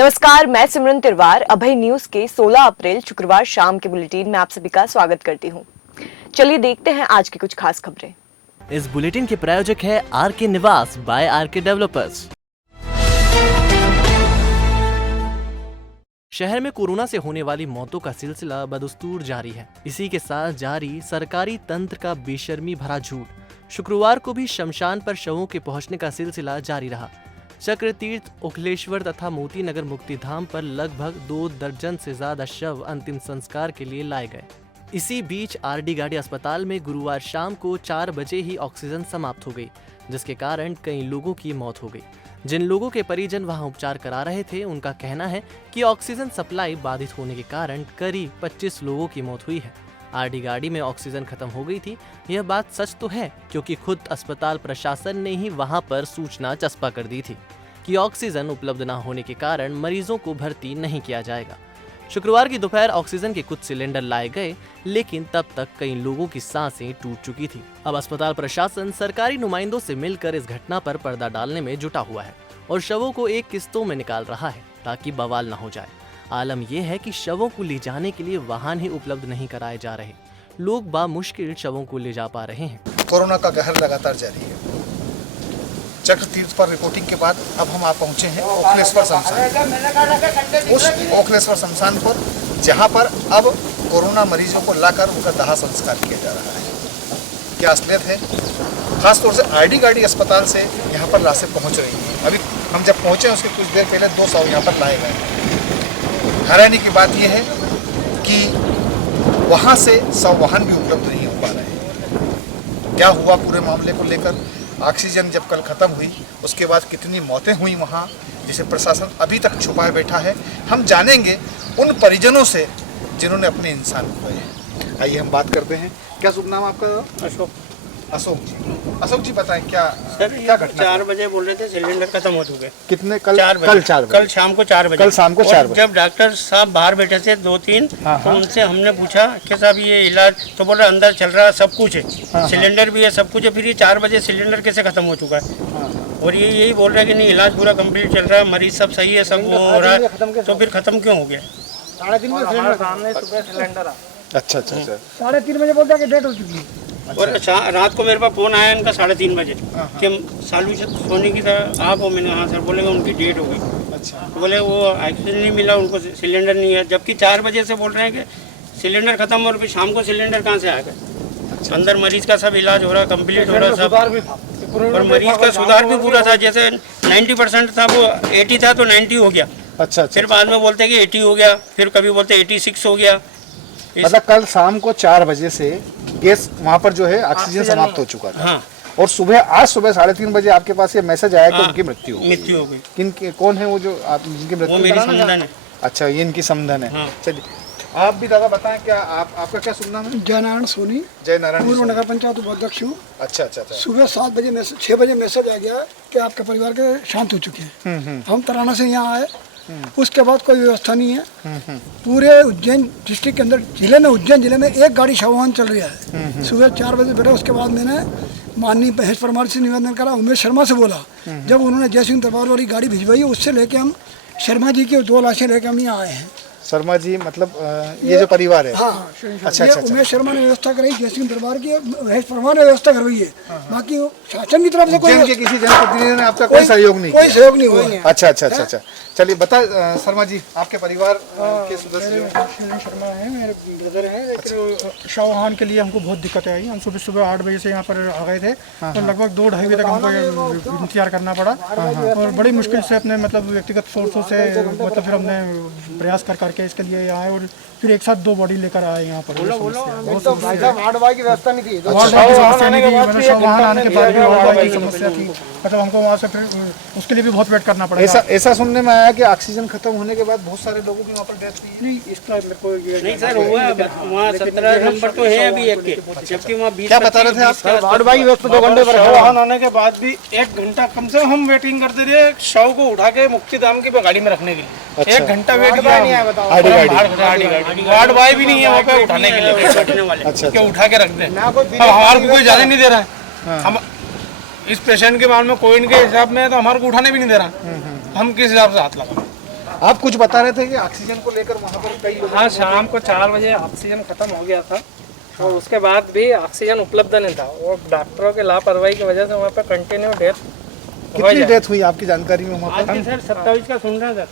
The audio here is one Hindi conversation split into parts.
नमस्कार, मैं सिमरन तिरवार अभय न्यूज के 16 अप्रैल शुक्रवार शाम के बुलेटिन में आप सभी का स्वागत करती हूं। चलिए देखते हैं आज की कुछ खास खबरें। इस बुलेटिन के प्रायोजक है आरके निवास बाय आरके डेवलपर्स। शहर में कोरोना से होने वाली मौतों का सिलसिला बदस्तूर जारी है। इसी के साथ जारी सरकारी तंत्र का बेशर्मी भरा झूठ। शुक्रवार को भी शमशान पर शवों के पहुंचने का सिलसिला जारी रहा। चक्रतीर्थ, ओखलेश्वर तथा मोती नगर मुक्तिधाम पर लगभग 2 दर्जन से ज्यादा शव अंतिम संस्कार के लिए लाए गए। इसी बीच आरडी गाड़ी अस्पताल में गुरुवार शाम को 4 बजे ही ऑक्सीजन समाप्त हो गई, जिसके कारण कई लोगों की मौत हो गई। जिन लोगों के परिजन वहां उपचार करा रहे थे, उनका कहना है कि ऑक्सीजन सप्लाई बाधित होने के कारण करीब 25 लोगों की मौत हुई है। आरडी गाड़ी में ऑक्सीजन खत्म हो गई थी, यह बात सच तो है, क्योंकि खुद अस्पताल प्रशासन ने ही वहां पर सूचना चस्पा कर दी थी कि ऑक्सीजन उपलब्ध न होने के कारण मरीजों को भर्ती नहीं किया जाएगा। शुक्रवार की दोपहर ऑक्सीजन के कुछ सिलेंडर लाए गए, लेकिन तब तक कई लोगों की सांसें टूट चुकी थी। अब अस्पताल प्रशासन सरकारी नुमाइंदों से मिलकर इस घटना पर पर्दा डालने में जुटा हुआ है और शवों को एक किस्तों में निकाल रहा है ताकि बवाल न हो जाए। आलम यह है कि शवों को ले जाने के लिए वाहन ही उपलब्ध नहीं कराए जा रहे। लोग बामुश्किल शवों को ले जा पा रहे हैं। कोरोना का कहर लगातार जारी है। चक्रतीर्थ पर रिपोर्टिंग के बाद अब हम आप पहुंचे हैं ओखलेश्वर शमशान। उस ओखलेश्वर शमशान पर जहां पर अब कोरोना मरीजों को लाकर उनका दाह संस्कार किया जा रहा है। क्या असलियत है? खासतौर से आरडी गाड़ी अस्पताल से यहाँ पर लाशें पहुँच रही हैं। अभी हम जब पहुँचे उसके कुछ देर पहले 2 शव यहाँ पर लाए गए। हैरानी की बात यह है कि वहाँ से शव वाहन भी उपलब्ध नहीं हो पा रहे हैं। क्या हुआ पूरे मामले को लेकर? ऑक्सीजन जब कल ख़त्म हुई उसके बाद कितनी मौतें हुई वहाँ, जिसे प्रशासन अभी तक छुपाए बैठा है। हम जानेंगे उन परिजनों से जिन्होंने अपने इंसान खोए हैं। आइए हम बात करते हैं। क्या शुभ नाम आपका? अशोक जी। अशोक जी बताएं क्या घटना? 4 बजे बोल रहे थे सिलेंडर खत्म हो चुके। कितने? कल 4 बजे। कल शाम को 4 बजे। कल शाम को 4 बजे जब डॉक्टर साहब बाहर बैठे थे 2-3, तो उनसे हमने पूछा कि साहब ये इलाज, तो बोल रहे अंदर चल रहा है, सब कुछ है, सिलेंडर भी है, सब कुछ है। फिर ये 4 बजे सिलेंडर कैसे खत्म हो चुका है? और ये यही बोल रहे हैं कि नहीं, इलाज पूरा कम्प्लीट चल रहा है, मरीज सब सही है, सब हो रहा है, तो फिर खत्म क्यों हो गया? 3:30 सिलेंडर। अच्छा। 3:30 बजे बोलता है कि डेट हो चुकी है। और रात को मेरे पास फोन आया इनका 3:30 बजे कि सालू सोनी की तरह आप हो। मैंने हाँ सर। बोलेगा उनकी डेट हो गई। अच्छा। तो बोले वो ऑक्सीजन नहीं मिला, उनको सिलेंडर नहीं है, जबकि 4 बजे से बोल रहे हैं कि सिलेंडर खत्म, और फिर शाम को सिलेंडर कहाँ से आ गए? अच्छा। अंदर मरीज का सब इलाज हो रहा, कंप्लीट हो रहा सब, और मरीज का सुधार भी पूरा था। जैसे 90% था वो 80 था तो 90 हो गया। अच्छा। फिर बाद में बोलते हैं कि 80 हो गया, फिर कभी बोलते 86 हो गया। मतलब कल शाम को 4 बजे से गैस वहाँ पर जो है ऑक्सीजन समाप्त हो चुका था। हाँ। और आज सुबह 3:30 बजे आपके पास ये मैसेज आया कि उनकी मृत्यु हो गई। कौन है वो जो आप जिनकी मृत्यु? वो मेरी समधन है। अच्छा, ये इनकी समधन है। हाँ। चलिए आप भी दादा बताएं, क्या आपका क्या शुभ नाम है? जयनारायण सोनी, जयनारायण पूर्व नगर पंचायत उपाध्यक्ष हूँ। अच्छा। सुबह 6 बजे मैसेज आ गया कि आपके परिवार के शांत हो चुके हैं। हम तराना से यहाँ आए। उसके बाद कोई व्यवस्था नहीं है। पूरे उज्जैन डिस्ट्रिक्ट के अंदर उज्जैन जिले में एक गाड़ी शववाहन चल रहा है। सुबह 4 बजे बैठा। उसके बाद मैंने माननीय महेश परमार से निवेदन करा, उमेश शर्मा से बोला। जब उन्होंने जय सिंह दरबार वाली गाड़ी भिजवाई, उससे लेके हम शर्मा जी की 2 लाशें लेके हम यहाँ आए हैं। शर्मा जी मतलब ये जो परिवार है? हाँ। अच्छा। उमेश शर्मा ने व्यवस्था कराई, जय सिंह दरबार की महेश परमार ने व्यवस्था करवाई है। बाकी शासन की तरफ से कोई किसी जनप्रतिनिधि ने आपका कोई सहयोग नहीं हुआ। अच्छा। चलिए बता शर्मा जी, आपके परिवार के सदस्य शर्मा है, मेरे ब्रदर हैं, लेकिन शववाहन के लिए हमको बहुत दिक्कत आई। हम सुबह 8 बजे से यहाँ पर आ गए थे, तो लगभग 2-2:30 बजे तक हमको इंतजार करना पड़ा। और बड़ी मुश्किल से अपने व्यक्तिगत सोर्सों से फिर हमने प्रयास करके इसके लिए आए, और फिर एक साथ 2 बॉडी लेकर आए यहाँ पर। वार्ड की व्यवस्था नहीं थी, शववाहन आने के बाद भी वार्ड की समस्या थी। हमको वहाँ से फिर उसके लिए भी बहुत वेट करना पड़ा। ऐसा सुनने में आया कि ऑक्सीजन खत्म होने के बाद बहुत सारे लोगों की वहाँ पर डेथ हुई। नहीं, इसका मेरे को नहीं सर हुआ। वहाँ 17 नंबर तो है अभी एक के, जबकि वहाँ 20। क्या बता रहे थे आप? वार्ड वाई व्यवस्था 2 घंटे पर वाहन आने के बाद भी 1 घंटा कम से कम हम वेटिंग करते रहे शव को उठा के मुक्तिधाम की गाड़ी में रखने के लिए। अच्छा। 1 घंटा वेट किया। वार्ड बॉय भी नहीं है वहाँ पे उठाने के लिए। अच्छा। उठा के रख दे। हमारे को कोई जाने नहीं दे रहा है। हम इस पेशेंट के मामले में कोई इनके हिसाब में तो हमारे को उठाने भी नहीं दे रहा। हम किस हिसाब से हाथ लगा? आप कुछ बता रहे थे कि ऑक्सीजन को लेकर वहाँ पर कई लोग हाँ, शाम को 4 बजे ऑक्सीजन खत्म हो गया था और उसके बाद भी ऑक्सीजन उपलब्ध नहीं था और डॉक्टरों के लापरवाही की वजह से वहाँ पे कंटिन्यू डेथ कितनी डेथ हुई आपकी जानकारी में वहाँ पर? आज सर 27 का सुन रहे हैं सर।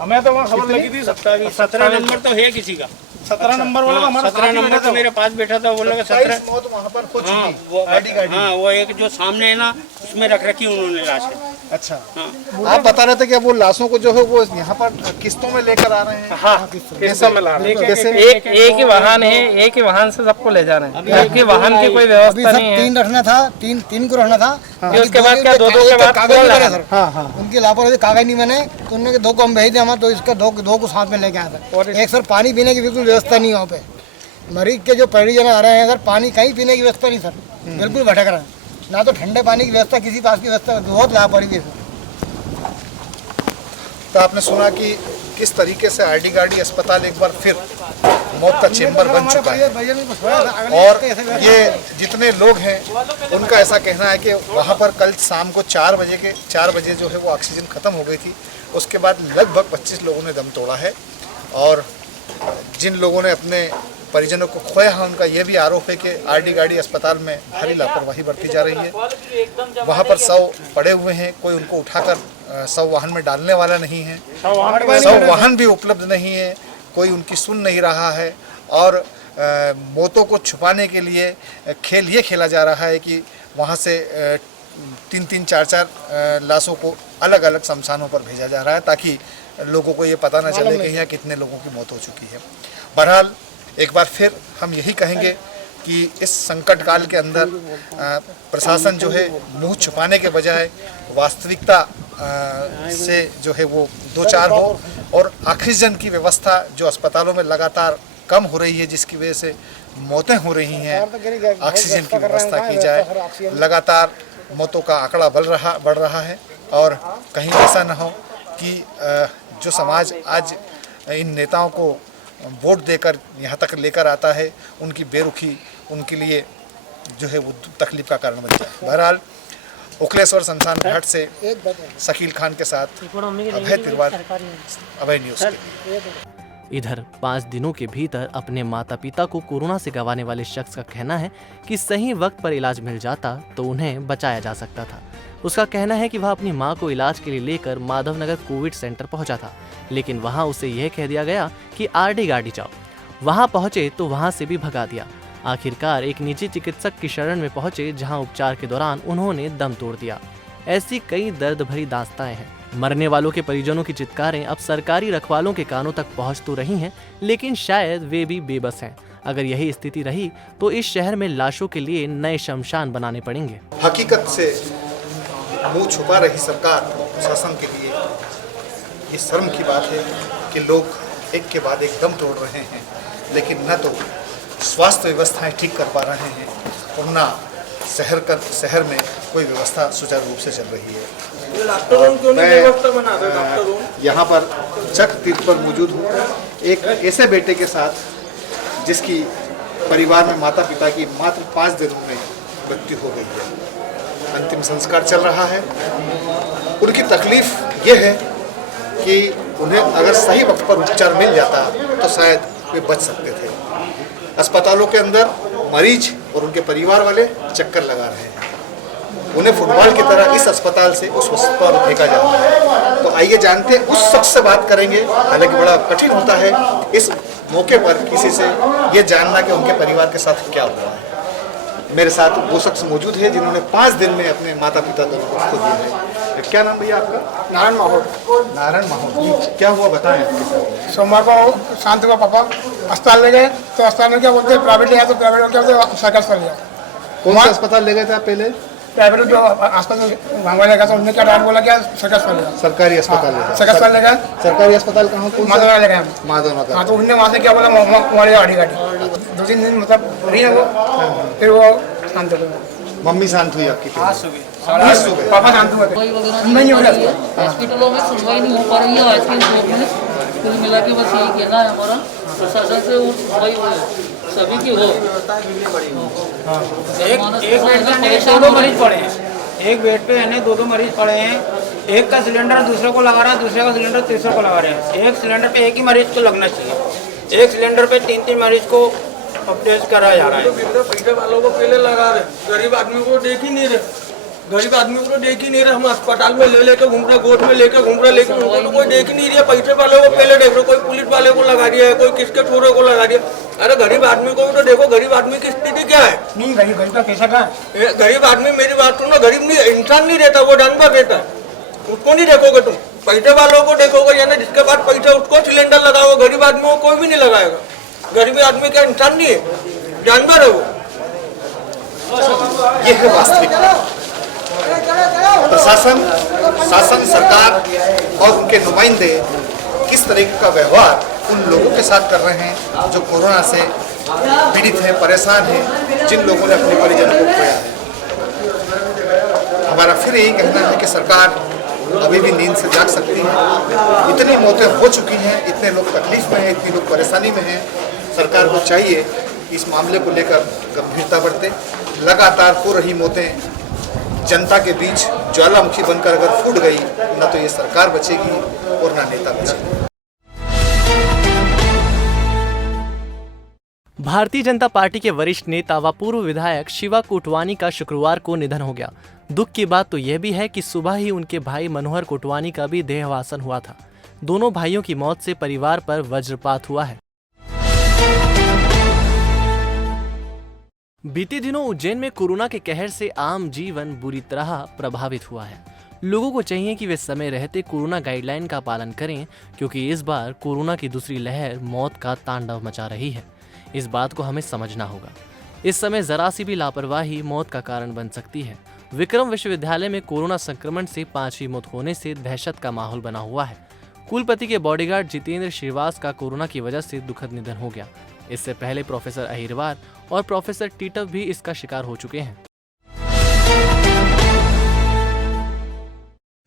हमें तो वहाँ खबर लगी थी 17 नंबर तो है किसी का। 17 नंबर वाला हमारा 17 नंबर तो मेरे पास बैठा था, वो लोग 17। मौत वहाँ पर हो हाँ चुकी वो आईडी गाड़ी। हाँ वो एक जो सामने है ना उसमें रख रखी उन्होंने लाशें। अच्छा, हाँ आप बता रहे थे कि वो लाशों को जो है वो यहाँ पर किस्तों में लेकर आ रहे हैं। हाँ किस्तों में ला रहे हैं। कैसे? एक ही वाहन है, एक ही वाहन से सबको ले जा रहे हैं। एक ही वाहन की कोई व्यवस्था नहीं है। 3 रखना था, 3 को रखना था। फिर उसके बाद क्या 2 के बाद कागज कौन नहीं लगा? बने सर। हाँ हाँ उनकी लापरवाही कागज नहीं बने तो उन्होंने 2 को हम भेज दिया, हमारे तो इसका 2 को साथ में लेके आया था। और एक सर पानी पीने की बिल्कुल व्यवस्था नहीं है वहाँ पे। मरीज के जो परिजन आ रहे हैं अगर पानी कहीं पीने की व्यवस्था नहीं सर, बिल्कुल भटक रहे हैं। ना तो ठंडे पानी की व्यवस्था, किसी पास की व्यवस्था, बहुत लापरवाही है सर। तो आपने सुना कि किस तरीके से आईडी गाड़ी अस्पताल एक बार फिर मौत का चेंबर बन चुका है। और ये जितने लोग हैं उनका ऐसा कहना है कि वहाँ पर कल शाम को 4 बजे जो है वो ऑक्सीजन ख़त्म हो गई थी। उसके बाद लगभग 25 लोगों ने दम तोड़ा है और जिन लोगों ने अपने परिजनों को खोया है उनका ये भी आरोप है कि आरडी गाड़ी अस्पताल में भारी लापरवाही बरती जा रही है। वहाँ पर शव पड़े हुए हैं, कोई उनको उठाकर शव वाहन में डालने वाला नहीं है, शव वाहन भी उपलब्ध नहीं है, कोई उनकी सुन नहीं रहा है। और मौतों को छुपाने के लिए खेल ये खेला जा रहा है कि वहाँ से 3-3, 4-4 लाशों को अलग अलग शमशानों पर भेजा जा रहा है ताकि लोगों को ये पता ना चले कि यहाँ कितने लोगों की मौत हो चुकी है। बहरहाल एक बार फिर हम यही कहेंगे कि इस संकट काल के अंदर प्रशासन जो है मुंह छुपाने के बजाय वास्तविकता से जो है वो दो चार हो और ऑक्सीजन की व्यवस्था जो अस्पतालों में लगातार कम हो रही है जिसकी वजह से मौतें हो रही हैं, ऑक्सीजन की व्यवस्था की जाए। लगातार मौतों का आंकड़ा बढ़ रहा है और कहीं ऐसा ना हो कि जो समाज आज इन नेताओं को वोट देकर यहाँ तक लेकर आता है उनकी बेरुखी उनके लिए जो है वो तकलीफ का कारण बन जाए। बहरहाल ओखलेश्वर शमशान घाट से शकील खान के साथ अभय तिरवाल, अभय न्यूज़ के लिए। इधर 5 दिनों के भीतर अपने माता पिता को कोरोना से गंवाने वाले शख्स का कहना है कि सही वक्त पर इलाज मिल जाता तो उन्हें बचाया जा सकता था। उसका कहना है कि वह अपनी मां को इलाज के लिए लेकर माधवनगर कोविड सेंटर पहुंचा था, लेकिन वहां उसे यह कह दिया गया कि आरडी गाड़ी जाओ। वहां पहुंचे तो वहां से भी भगा दिया। आखिरकार एक निजी चिकित्सक की शरण में पहुंचे जहां उपचार के दौरान उन्होंने दम तोड़ दिया। ऐसी कई दर्द भरी दास्ताएं हैं। मरने वालों के परिजनों की चित्कारें अब सरकारी रखवालों के कानों तक पहुंच तो रही हैं, लेकिन शायद वे भी बेबस हैं। अगर यही स्थिति रही तो इस शहर में लाशों के लिए नए शमशान बनाने पड़ेंगे। हकीकत से मुंह छुपा रही सरकार प्रशासन के लिए ये शर्म की बात है कि लोग एक के बाद एक दम तोड़ रहे हैं, लेकिन न तो स्वास्थ्य व्यवस्थाएं ठीक कर पा रहे हैं और न शहर में कोई व्यवस्था सुचारू रूप से चल रही है। मैं यहाँ पर चक तीर्थ पर मौजूद हूँ एक ऐसे बेटे के साथ जिसकी परिवार में माता पिता की मात्र 5 दिनों में मृत्यु हो गई है। अंतिम संस्कार चल रहा है। उनकी तकलीफ ये है कि उन्हें अगर सही वक्त पर उपचार मिल जाता तो शायद वे बच सकते थे। अस्पतालों के अंदर मरीज और उनके परिवार वाले चक्कर लगा रहे हैं। उन्हें फुटबॉल की तरह इस अस्पताल से उस अस्पताल में फेंका जा रहा है। तो आइए जानते हैं, उस शख्स से बात करेंगे। हालांकि बड़ा कठिन होता है इस मौके पर किसी से ये जानना कि उनके परिवार के साथ क्या हुआ है। मेरे साथ वो शख्स मौजूद है जिन्होंने 5 दिन में अपने माता पिता दोनों को खो दिया है। क्या नाम भैया आपका? नारायण माहौल। नारायण माहौल, क्या हुआ बताएं आपके साथ। सोमवार को शांति हुआ, पापा अस्पताल ले गए तो अस्पताल में क्या बोलते हैं प्राइवेट लिया तो प्राइवेट में क्या बोलते सर्कस पर लिया। कौन सा अस्पताल ले गए थे आप पहले? प्राइवेट जो अस्पताल भांगवा लगा था उन्होंने क्या डाल बोला क्या सर्कस पर लिया। सरकारी अस्पताल ले गए। सर्कस पर ले गए। सरकारी अस्पताल कहाँ? माधवनगर ले गए। माधवनगर। हाँ तो उन्होंने वहाँ से क्या बोला हमारी गाड़ी 2-3 दिन मतलब रही है वो, फिर वो शांत हो गए। मम्मी शांत हुई आपकी? आज सुबह पापा शांत हुए नहीं हो गया। हॉस्पिटलों में सुनवाई नहीं हो पा रही है आज के लोग में। कुल मिला के बस यही कहना है हमारा प्रशासन से, वो सुनवाई हो सभी की हो। एक बेड पे 2 मरीज पड़े हैं, एक बेड पे 2 मरीज पड़े हैं। एक का सिलेंडर दूसरे को लगा रहा है, दूसरे का सिलेंडर तीसरे को लगा रहे हैं। एक सिलेंडर पे एक ही मरीज को लगना चाहिए, एक सिलेंडर पे 3-3 मरीज को अपडेट कराया जा रहा है। पैसे वालों को पहले लगा रहे, गरीब आदमी को देख ही नहीं रहे, गरीब आदमी को देख ही नहीं रहे। हम अस्पताल में ले लेके घूम रहे, गोद में लेके घूम रहे, लेकिन उनको तो कोई देख ही नहीं रहा। पैसे वाले को पहले देख रहे, कोई पुलिस वाले को लगा दिया है, कोई किसके छोरे को लगा दिया। अरे गरीब आदमी को भी तो देखो, गरीब आदमी की स्थिति क्या है। नहीं, गरीब का कैसा कहा है? गरीब आदमी, मेरी बात सुनो, गरीब नहीं इंसान नहीं रहता, वो जानवर रहता है। उसको नहीं देखोगे तुम, पैसे वालों को देखोगे, यानी जिसके पास पैसा उसको सिलेंडर लगाओ। गरीब आदमी को कोई भी नहीं लगाएगा। गरीब आदमी क्या इंसान नहीं है, जानवर है वो। ये है वास्तविकता। प्रशासन, शासन, सरकार और उनके नुमाइंदे किस तरीके का व्यवहार उन लोगों के साथ कर रहे हैं जो कोरोना से पीड़ित हैं, परेशान हैं, जिन लोगों ने अपने परिजनों को खोया है। हमारा फिर यही कहना है कि सरकार अभी भी नींद से जाग सकती है। इतनी मौतें हो चुकी हैं, इतने लोग तकलीफ में हैं, इतनी लोग परेशानी में हैं। सरकार को चाहिए कि इस मामले को लेकर गंभीरता बरते। लगातार हो रही मौतें जनता के बीच ज्वालामुखी बनकर अगर फूट गई, न तो ये सरकार बचेगी और न नेता बचेगा। भारतीय जनता पार्टी के वरिष्ठ नेता व पूर्व विधायक शिवा कोटवानी का शुक्रवार को निधन हो गया। दुख की बात तो यह भी है कि सुबह ही उनके भाई मनोहर कोटवानी का भी देहावसान हुआ था। दोनों भाइयों की मौत से परिवार पर वज्रपात हुआ है। बीते दिनों उज्जैन में कोरोना के कहर से आम जीवन बुरी तरह प्रभावित हुआ है। लोगों को चाहिए कि वे समय रहते कोरोना गाइडलाइन का पालन करें, क्योंकि इस बार कोरोना की दूसरी लहर मौत का तांडव मचा रही है। इस बात को हमें समझना होगा। इस समय जरा सी भी लापरवाही मौत का कारण बन सकती है। विक्रम विश्वविद्यालय में कोरोना संक्रमण से 5वीं मौत होने से दहशत का माहौल बना हुआ है। कुलपति के बॉडीगार्ड जितेंद्र श्रीवास का कोरोना की वजह से दुखद निधन हो गया। इससे पहले प्रोफेसर अहिरवार और प्रोफेसर टीटव भी इसका शिकार हो चुके हैं।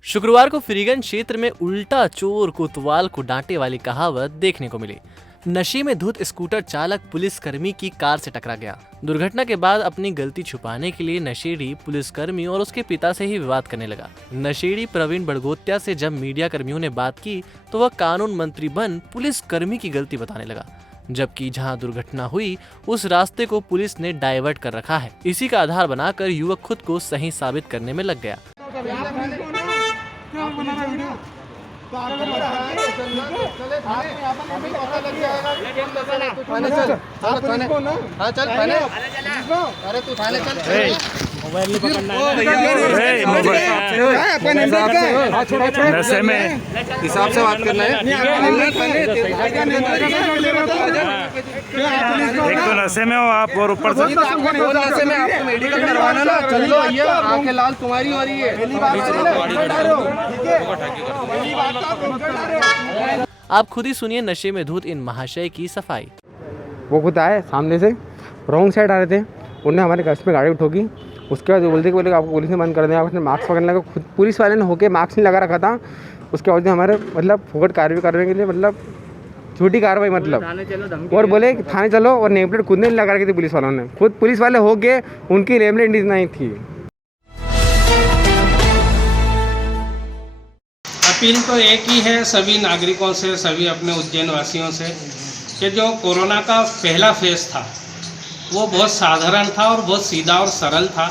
शुक्रवार को फरीगंज क्षेत्र में उल्टा चोर कोतवाल को डांटे वाली कहावत देखने को मिली। नशे में धुत स्कूटर चालक पुलिसकर्मी की कार से टकरा गया। दुर्घटना के बाद अपनी गलती छुपाने के लिए नशेड़ी पुलिसकर्मी और उसके पिता से ही विवाद करने लगा। नशेड़ी प्रवीण बड़गोत्या से जब मीडिया कर्मियों ने बात की तो वह कानून मंत्री बन पुलिसकर्मी की गलती बताने लगा, जबकि जहां दुर्घटना हुई उस रास्ते को पुलिस ने डाइवर्ट कर रखा है। इसी का आधार बनाकर युवक खुद को सही साबित करने में लग गया। नशे में हिसाब से बात करना है। एक तो नशे में हो आप और ऊपर से नशे में आपको मेडिकल करवाना ना, चलो भैया आंखें लाल तुम्हारी हो रही है। आप खुद ही सुनिए नशे में धुत इन महाशय की सफाई। वो खुद आए सामने से, रॉन्ग साइड आ रहे थे, उन्होंने हमारे घर में गाड़ी ठोकी। उसके बाद बोलते कि बोले आपको पुलिस ने बंद कर दिया। आपने मास्क पकड़ने लगा, खुद पुलिस वाले ने होके मास्क नहीं लगा रखा था। उसके बाद हमारे मतलब फोकट कार्रवाई करने के लिए मतलब छोटी कार्रवाई मतलब, और बोले कि थाने चलो, और नेम प्लेट खुद ने लगा रखी थी पुलिस वालों ने। खुद पुलिस वाले होके उनकी नेम प्लेट नहीं थी। अपील तो एक ही है सभी नागरिकों से, सभी अपने उज्जैन वासियों से, कि जो कोरोना का पहला फेज था वो बहुत साधारण था और बहुत सीधा और सरल था,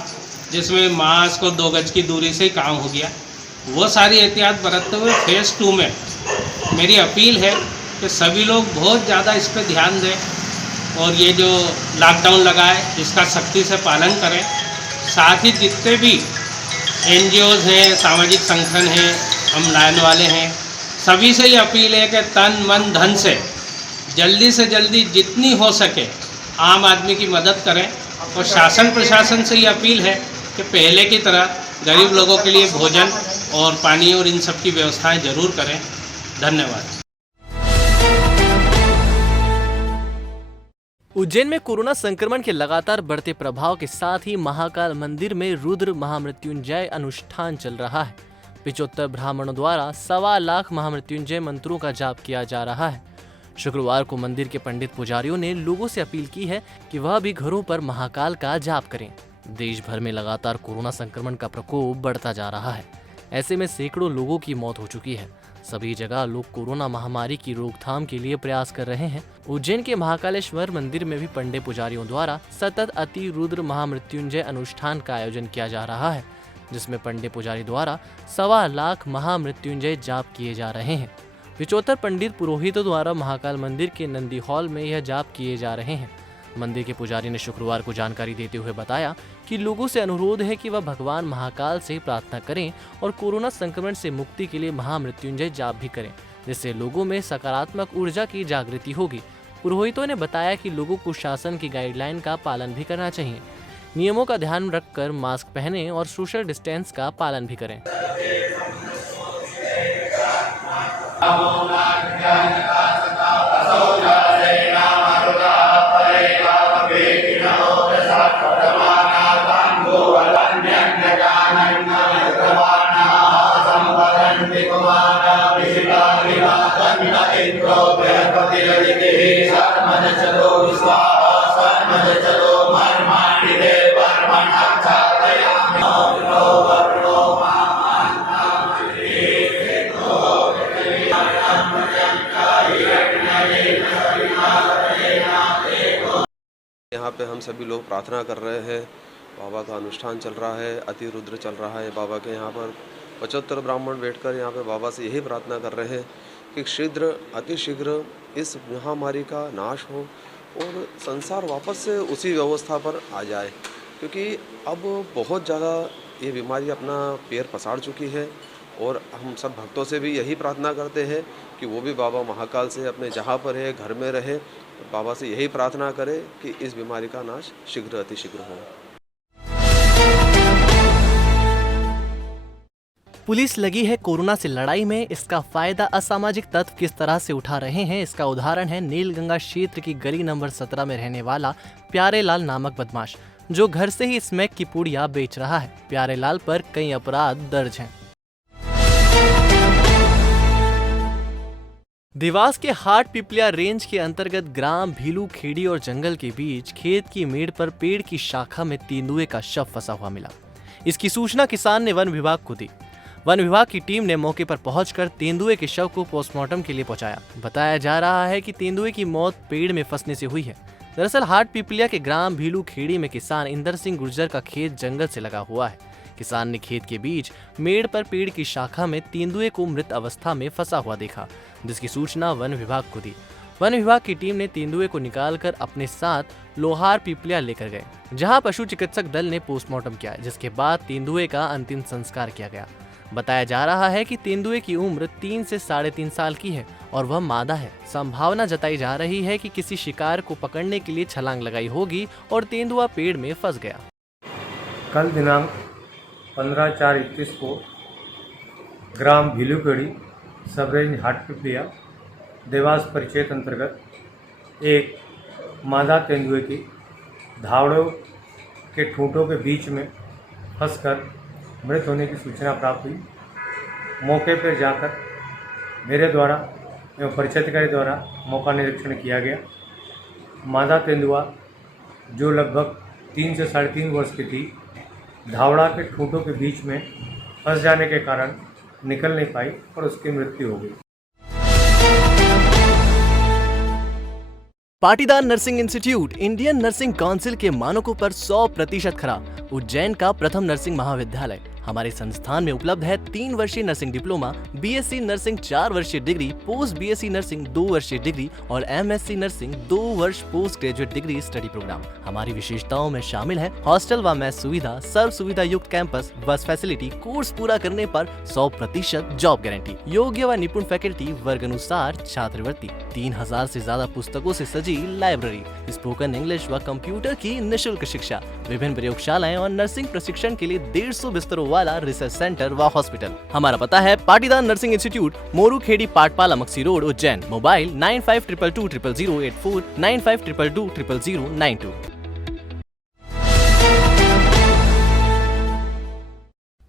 जिसमें मास्क और 2 गज की दूरी से ही काम हो गया। वो सारी एहतियात बरतते हुए फेज़ 2 में मेरी अपील है कि सभी लोग बहुत ज़्यादा इस पर ध्यान दें और ये जो लॉकडाउन लगा है इसका सख्ती से पालन करें। साथ ही जितने भी NGOs हैं, सामाजिक संगठन हैं, हम लाइन वाले हैं, सभी से ये अपील है कि तन मन धन से जल्दी जितनी हो सके आम आदमी की मदद करें। और शासन प्रशासन से ये अपील है कि पहले की तरह गरीब लोगों के लिए भोजन और पानी और इन सब की व्यवस्थाएं जरूर करें। धन्यवाद। उज्जैन में कोरोना संक्रमण के लगातार बढ़ते प्रभाव के साथ ही महाकाल मंदिर में रुद्र महामृत्युंजय अनुष्ठान चल रहा है। 75 ब्राह्मणों द्वारा 1.25 लाख महामृत्युंजय मंत्रों का जाप किया जा रहा है। शुक्रवार को मंदिर के पंडित पुजारियों ने लोगों से अपील की है कि वह भी घरों पर महाकाल का जाप करें। देश भर में लगातार कोरोना संक्रमण का प्रकोप बढ़ता जा रहा है। ऐसे में सैकड़ों लोगों की मौत हो चुकी है। सभी जगह लोग कोरोना महामारी की रोकथाम के लिए प्रयास कर रहे हैं। उज्जैन के महाकालेश्वर मंदिर में भी पंडे पुजारियों द्वारा सतत अति रुद्र महामृत्युंजय अनुष्ठान का आयोजन किया जा रहा है, जिसमें पंडे पुजारी द्वारा 1.25 लाख महामृत्युंजय जाप किए जा रहे हैं। 75 पंडित पुरोहितों द्वारा महाकाल मंदिर के नंदी हॉल में यह जाप किए जा रहे हैं। मंदिर के पुजारी ने शुक्रवार को जानकारी देते हुए बताया कि लोगों से अनुरोध है कि वह भगवान महाकाल से प्रार्थना करें और कोरोना संक्रमण से मुक्ति के लिए महामृत्युंजय जाप भी करें, जिससे लोगों में सकारात्मक ऊर्जा की जागृति होगी। पुरोहितों ने बताया कि लोगों को शासन की गाइडलाइन का पालन भी करना चाहिए। नियमों का ध्यान रखकर मास्क पहनें और सोशल डिस्टेंस का पालन भी करें। यहाँ पे हम सभी लोग प्रार्थना कर रहे हैं। बाबा का अनुष्ठान चल रहा है, अति रुद्र चल रहा है। बाबा के यहाँ पर 75 ब्राह्मण बैठकर यहाँ पे बाबा से यही प्रार्थना कर रहे हैं कि शीघ्र अति शीघ्र इस महामारी का नाश हो और संसार वापस से उसी व्यवस्था पर आ जाए, क्योंकि अब बहुत ज़्यादा ये बीमारी अपना पैर पसार चुकी है। और हम सब भक्तों से भी यही प्रार्थना करते हैं कि वो भी बाबा महाकाल से अपने जहाँ पर है घर में रहे, बाबा से यही प्रार्थना करें कि इस बीमारी का नाश शीघ्र अतिशीघ्र हो। पुलिस लगी है कोरोना से लड़ाई में। इसका फायदा असामाजिक तत्व किस तरह से उठा रहे हैं, इसका उदाहरण है नीलगंगा क्षेत्र की गली नंबर 17 में रहने वाला प्यारेलाल नामक बदमाश, जो घर से ही स्मैक की पुड़िया बेच रहा है। प्यारेलाल पर कई अपराध दर्ज हैं। देवास के हाट पिपलिया रेंज के अंतर्गत ग्राम भीलू खेड़ी और जंगल के बीच खेत की मेड़ पर पेड़ की शाखा में तेंदुए का शव फंसा हुआ मिला। इसकी सूचना किसान ने वन विभाग को दी। वन विभाग की टीम ने मौके पर पहुंचकर तेंदुए के शव को पोस्टमार्टम के लिए पहुंचाया। बताया जा रहा है कि तेंदुए की मौत पेड़ में फंसने से हुई है। दरअसल हाट पिपलिया के ग्राम भीलू खेड़ी में किसान इंदर सिंह गुर्जर का खेत जंगल से लगा हुआ है। किसान ने खेत के बीच मेड़ पर पेड़ की शाखा में तेंदुए को मृत अवस्था में फंसा हुआ देखा, जिसकी सूचना वन विभाग को दी। वन विभाग की टीम ने तेंदुए को निकालकर अपने साथ लोहार पिपलिया लेकर गए, जहां पशु चिकित्सक दल ने पोस्टमार्टम किया, जिसके बाद तेंदुए का अंतिम संस्कार किया गया। बताया जा रहा है कि तेंदुए की उम्र 3 से 3.5 साल की है और वह मादा है। संभावना जताई जा रही है कि किसी शिकार को पकड़ने के लिए छलांग लगाई होगी और तेंदुआ पेड़ में फंस गया। कल दिनांक 15/4/21 को ग्राम भीलूखेड़ी सब रेंज हाट पिपलिया देवास परिक्षेत्र अंतर्गत एक मादा तेंदुए की धावड़ों के ठूंठों के बीच में फंसकर मृत होने की सूचना प्राप्त हुई। मौके पर जाकर मेरे द्वारा एवं परिक्षेत्राधिकारी द्वारा मौका निरीक्षण किया गया। मादा तेंदुआ जो लगभग 3 से 3.5 वर्ष की थी, धावड़ा के ठूंठों के बीच में फंस जाने के कारण निकल नहीं पाई और उसकी मृत्यु हो गई। Patidar nursing institute Indian nursing council के मानकों पर 100% खरा। उज्जैन का प्रथम नर्सिंग महाविद्यालय। हमारे संस्थान में उपलब्ध है 3 वर्षीय नर्सिंग डिप्लोमा, बीएससी नर्सिंग 4 वर्षीय डिग्री, पोस्ट बीएससी नर्सिंग 2 वर्षीय डिग्री और एमएससी नर्सिंग 2 वर्ष post graduate degree study programme. हमारी विशेषताओं में शामिल है हॉस्टल व मेस सुविधा, सर्व सुविधा युक्त कैंपस, बस फैसिलिटी, कोर्स पूरा करने पर 100% जॉब गारंटी, योग्य व निपुण फैकल्टी, वर्ग अनुसार छात्रवृत्ति, 3000 से ज्यादा पुस्तकों से सजी लाइब्रेरी, स्पोकन इंग्लिश व कंप्यूटर की निःशुल्क शिक्षा, विभिन्न प्रयोगशालाएं और नर्सिंग प्रशिक्षण के लिए 150 बिस्तरों वाला रिसर्च सेंटर व हॉस्पिटल। हमारा पता है Patidar nursing institute, Moru Khedi, Patpala, Maksi road, Ujjain. Mobile 9522200084, 9522200092।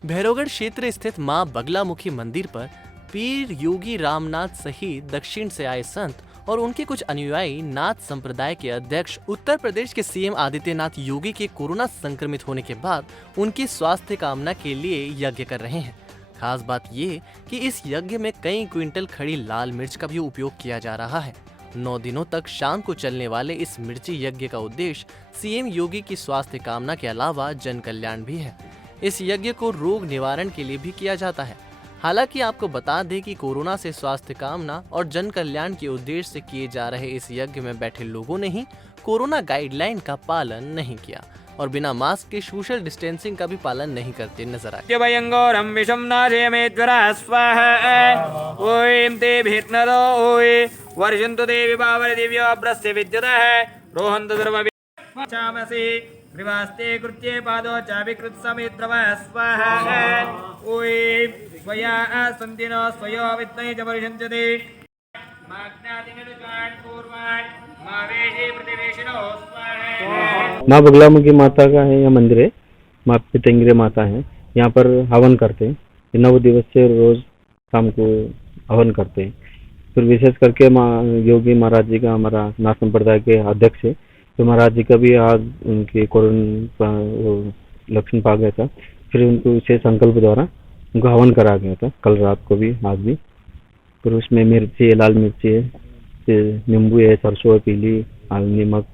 Bhairavgarh क्षेत्र स्थित मां बगलामुखी मंदिर पर पीर योगी रामनाथ सहित दक्षिण से आए संत और उनके कुछ अनुयायी नाथ संप्रदाय के अध्यक्ष उत्तर प्रदेश के सीएम आदित्यनाथ योगी के कोरोना संक्रमित होने के बाद उनकी स्वास्थ्य कामना के लिए यज्ञ कर रहे हैं। खास बात ये कि इस यज्ञ में कई क्विंटल खड़ी लाल मिर्च का भी उपयोग किया जा रहा है। 9 दिनों तक शाम को चलने वाले इस मिर्ची यज्ञ का उद्देश्य सीएम योगी की स्वास्थ्य कामना के अलावा जन कल्याण भी है। इस यज्ञ को रोग निवारण के लिए भी किया जाता है। हालांकि आपको बता दें कि कोरोना से स्वास्थ्य कामना और जन कल्याण के उद्देश्य से किए जा रहे इस यज्ञ में बैठे लोगों ने ही कोरोना गाइडलाइन का पालन नहीं किया और बिना मास्क के सोशल डिस्टेंसिंग का भी पालन नहीं करते नजर आए। भयंगोरं विषम नाशयमेश्वरा स्वाहा ओम ते भेत्नरो ओए वर्षन्तु देवी पावर दिव्यो ब्रस्य विद्युतः रोहन्तु सर्वविचामसि त्रिवास्ते कृत्ये पादो चाभिकृत समित्रव स्वाहा ओए स्वया सन्तिनो स्वयो विद्महे च वर्षन्त्यते माज्ञातिनिर्गान् पूर्वान् मावेशे प्रतिवेशिनो स्वाहा। माँ बगलामुखी माता का है यह मंदिर है। माँ पितंगिरे माता है, यहाँ पर हवन करते हैं। 9 दिवस से रोज शाम को हवन करते हैं। फिर विशेष करके माँ योगी महाराज जी का, हमारा नाथ संप्रदाय के अध्यक्ष है, तो महाराज जी का भी आज उनके कोरोना लक्षण पा गया था। फिर उनको इसे संकल्प द्वारा उनको हवन करा गया था, कल रात को भी, आज भी। फिर उसमें मिर्ची है, लाल मिर्ची है, नींबू है, सरसों है पीली, नमक।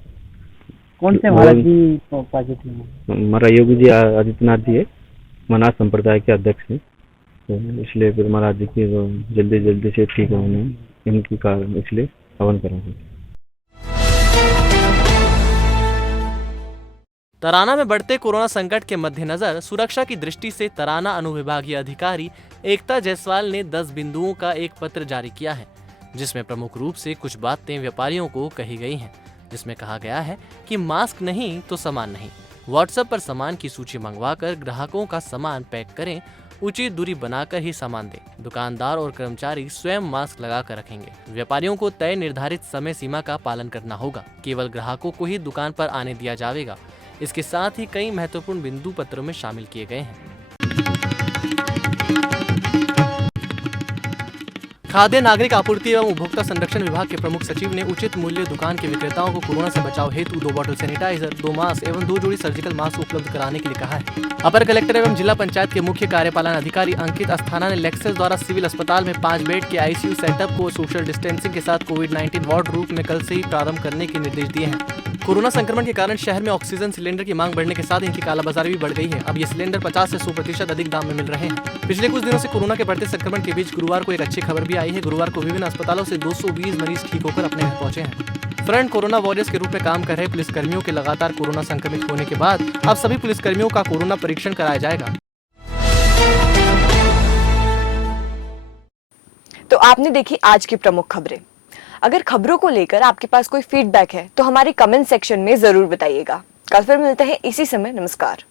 कौन से महाराज जी पॉजिटिव हैं? हमारा योगी जी आदित्यनाथ जी है, मनाथ संप्रदाय के अध्यक्ष हैं, तो इसलिए फिर महाराज जी की जल्दी से ठीक होने इनकी कारण इसलिए हवन करेंगे। तराना में बढ़ते कोरोना संकट के मद्देनजर सुरक्षा की दृष्टि से तराना अनुविभागीय अधिकारी एकता जायसवाल ने 10 बिंदुओं का एक पत्र जारी किया है, जिसमें प्रमुख रूप से कुछ बातें व्यापारियों को कही गई हैं, जिसमें कहा गया है कि मास्क नहीं तो सामान नहीं। व्हाट्सएप पर सामान की सूची मंगवाकर ग्राहकों का सामान पैक करें, उचित दूरी बनाकर ही सामान दें। दुकानदार और कर्मचारी स्वयं मास्क लगाकर रखेंगे। व्यापारियों को तय निर्धारित समय सीमा का पालन करना होगा। केवल ग्राहकों को ही दुकान पर आने दिया जाएगा। इसके साथ ही कई महत्वपूर्ण बिंदु पत्रों में शामिल किए गए हैं। खाद्य नागरिक आपूर्ति एवं उपभोक्ता संरक्षण विभाग के प्रमुख सचिव ने उचित मूल्य दुकान के विक्रेताओं को कोरोना से बचाव हेतु 2 बॉटल सैनिटाइजर, 2 मास्क एवं 2 जोड़ी सर्जिकल मास्क उपलब्ध कराने के लिए कहा है। अपर कलेक्टर एवं जिला पंचायत के मुख्य कार्यपालन अधिकारी अंकित अस्थाना ने लेक्सेस द्वारा सिविल अस्पताल में 5 बेड के आईसीयू सेटअप को सोशल डिस्टेंसिंग के साथ कोविड-19 वार्ड रूप में कल से ही प्रारंभ करने के निर्देश दिए हैं। कोरोना संक्रमण के कारण शहर में ऑक्सीजन सिलेंडर की मांग बढ़ने के साथ इनकी कालाबाजारी भी बढ़ गई है। अब ये सिलेंडर 50 से 100% अधिक दाम में मिल रहे हैं। पिछले कुछ दिनों से कोरोना के बढ़ते संक्रमण के बीच गुरुवार को एक अच्छी खबर भी आई है। गुरुवार को विभिन्न अस्पतालों से 220 मरीज ठीक होकर अपने घर पहुंचे हैं। फ्रंट कोरोना वॉरियर्स के रूप में काम कर रहे पुलिसकर्मियों के लगातार कोरोना संक्रमित होने के बाद अब सभी पुलिसकर्मियों का कोरोना परीक्षण कराया जाएगा। तो आपने देखी आज की प्रमुख खबरें। अगर खबरों को लेकर आपके पास कोई फीडबैक है तो हमारे कमेंट सेक्शन में जरूर बताइएगा। कल फिर मिलते हैं इसी समय। नमस्कार।